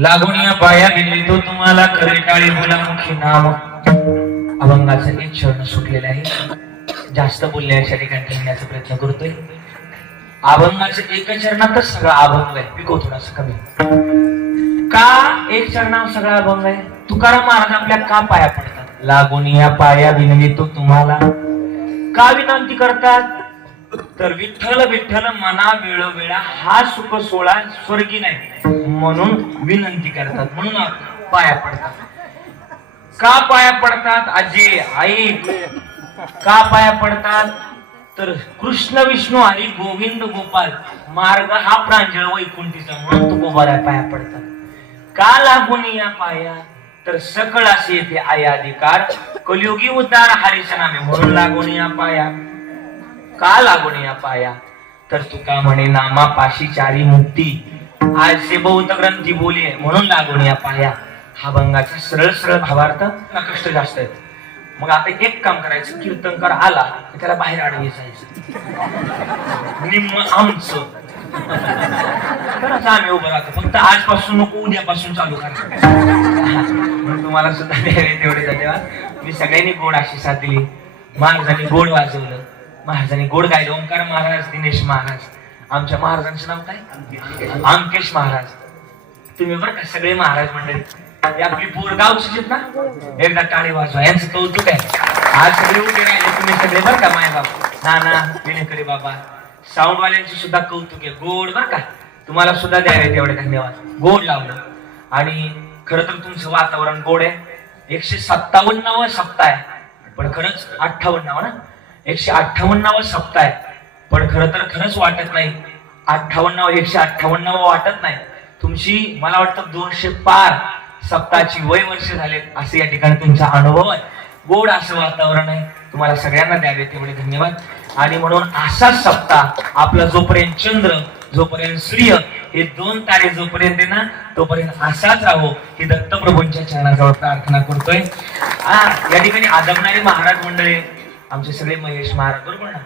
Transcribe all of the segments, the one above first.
लागून या पाया गेले तो तुम्हाला खरे काळी मुलामुखी नाम अभंगाचं एक चरण सुटलेलं आहे. जास्त बोलण्याच्या ठिकाणी ठेवण्याचा प्रयत्न करतोय. अभंगाचं एका चरणातच सगळा अभंग आहे. पिको थोडासा कमी. का एक चरणावर सगळा अभंग आहे? तुकाराम महाराज आपल्या का पाया पडतात? लागून या पाया विनवितो तुम्हाला. का विनंती करतात? तर विठ्ठल विठ्ठल मना वेळोवेळा हा सुख सोळा स्वर्गी नाही. म्हणून विनंती करतात. म्हणून पाया पडतात. का पाया पडतात? आजी आई. का पाया पडतात? तर कृष्ण विष्णू आणि गोविंद गोपाल. मार्ग हा प्रांजळ वैकुंठीचा म्हणून तुकोबाला पाया पडतात. का लागून या पाया? तर सकळ असे येते आयाधिकार कलियुगी उद्धार हरीच्या नामे म्हणून लागून या पाया. का लागून या पाया? तर तुका म्हणे नामा पाशी चारी मुक्ती. आज जे बौद्ध ग्रंथी बोली म्हणून लागून या पाया. हा भंगाचा सरळ सरळ भावार्थ ना कष्ट जास्त आहेत. मग आता एक काम करायचं कीर्तनकार आला की त्याला बाहेर आडवी जायचं. निम्म आमचं. तरच आम्ही उभं राहतो. फक्त आजपासून नको उद्यापासून चालू करा. तुम्हाला सुद्धा द्यावे तेवढे धन्यवाद. मी सगळ्यांनी गोड अशी साथ दिली. महाराजांनी गोड वाजवलं. महाराजांनी गोड गायलं. ओंकार महाराज दिनेश महाराज. आमच्या महाराजांचं नाव काय? अंकेश महाराज. तुम्ही बरं का सगळे महाराज मंडळी आपली पोर गावची आहेत ना? एकदा टाळी वाजवा यांचं कौतुक आहे. आज सगळे उठे राहिले तुम्ही सगळे बरं का माय बाप? नाना विनेकरी बाबा साऊंडवाल्यांचे सुद्धा कौतुक आहे. गोड बरं का? तुम्हाला सुद्धा द्यावे तेवढे धन्यवाद. गोड लावलं. आणि खरं तर तुमचं वातावरण गोड आहे. एकशे सत्तावन्नावं सप्ताह आहे. पण खरंच अठ्ठावन्नावं ना? एकशे अठ्ठावन्नावं सप्ताह आहे. पण खरं तर खरंच वाटत नाही. अठ्ठावन्न एकशे अठ्ठावन्न वाटत नाही. तुमची मला वाटतं दोनशे पार सप्ताची वय वर्ष झाले असे या ठिकाणी तुमचा अनुभव आहे. गोड असं वातावरण आहे. तुम्हाला सगळ्यांना द्यावे तेवढे धन्यवाद. आणि म्हणून असाच सप्ताह आपला जोपर्यंत चंद्र जोपर्यंत सूर्य हे दोन तारे जोपर्यंत ना तोपर्यंत असाच राहो ही दत्तप्रभूंच्या चरणाजवळ प्रार्थना करतोय. हा या ठिकाणी आदमणारे महाराज मंडळी आमचे सगळे महेश महाराज बरोबर ना?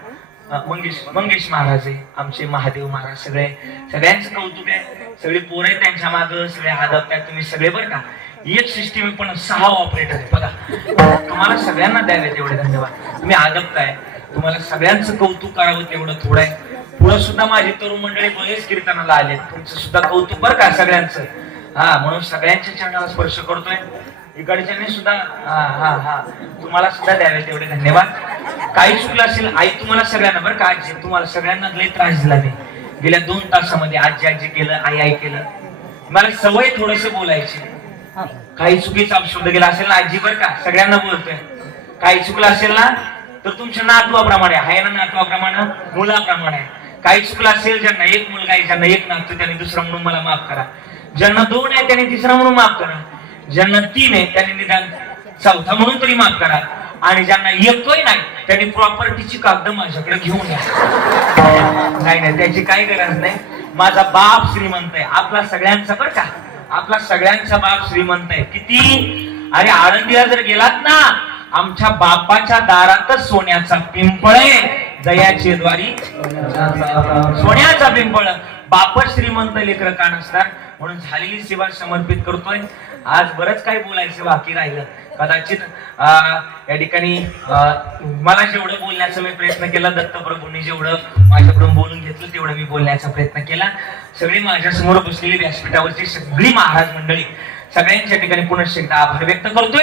मंगेश मंगेश महाराज आहे आमचे महादेव महाराज सगळे सगळ्यांचं कौतुक आहे. सगळे पोरं आहेत त्यांच्या माग सगळे हादप तुम्ही सगळे बरं का? एक सिस्टीम पण सहा ऑपरेटर आहे बघा तुम्हाला सगळ्यांना द्यावे तेवढे धन्यवाद. तुम्ही आदपताय तुम्हाला सगळ्यांचं कौतुक करावं तेवढं थोडं आहे. पुढे सुद्धा माझी तरुण मंडळी बरेच कीर्तनाला आले तुमचं सुद्धा कौतुक बरं का सगळ्यांचं? हा म्हणून सगळ्यांच्या चरणाला स्पर्श करतोय. इकडच्याने सुद्धा हा हा हा. तुम्हाला सुद्धा द्यावे तेवढे धन्यवाद. काही चुकलं असेल आई तुम्हाला सगळ्यांना बरं का? आजी तुम्हाला सगळ्यांना लई त्रास दिला मी. गेल्या दोन तासामध्ये आजी आजी केलं आई आई केलं. मला सवय थोडस बोलायची. काही चुकीचा शब्द गेला असेल ना आजी बरं का? सगळ्यांना बोलतोय. काही चुकलं असेल ना तर तुमच्या नातवाप्रमाणे आहे ना नातवाप्रमाणे? मुलाप्रमाणे. आहे. काही चुकलं असेल ज्यांना एक मुलगा आहे ज्यांना एक नातू त्यांनी दुसरा म्हणून मला माफ करा. ज्यांना दोन आहे त्यांनी तिसरा म्हणून माफ करा. ज्यांना तीन आहे त्यांनी निदान चौथा म्हणून तरी माफ करा. आणि ज्यांना एकही नाही त्यांनी प्रॉपर्टीची कागद माझ्याकडे घेऊन या. नाही नाही त्याची काही गरज नाही. माझा बाप श्रीमंत आहे. आपला सगळ्यांचा बरं का. आपला सगळ्यांचा बाप श्रीमंत आहे. किती? अरे आळंदीला जर गेलात ना आमच्या बापाच्या दारातच सोन्याचा पिंपळ आहे. जयाचे द्वारी सोन्याचा पिंपळ. बापच श्रीमंत लेकर का नसतात म्हणून झालेली सेवा समर्पित करतोय. आज बरंच काही बोलायचं बाकी राहिलं. कदाचित अं, या ठिकाणी मला जेवढं बोलण्याचा मी प्रयत्न केला दत्तप्रभूंनी जेवढं माझ्याकडून बोलून घेतलं तेवढं मी बोलण्याचा प्रयत्न केला. सगळी माझ्यासमोर बसलेली व्यासपीठावरची सगळी महाराज मंडळी सगळ्यांच्या ठिकाणी पुनश्च एकदा आभार व्यक्त करतोय.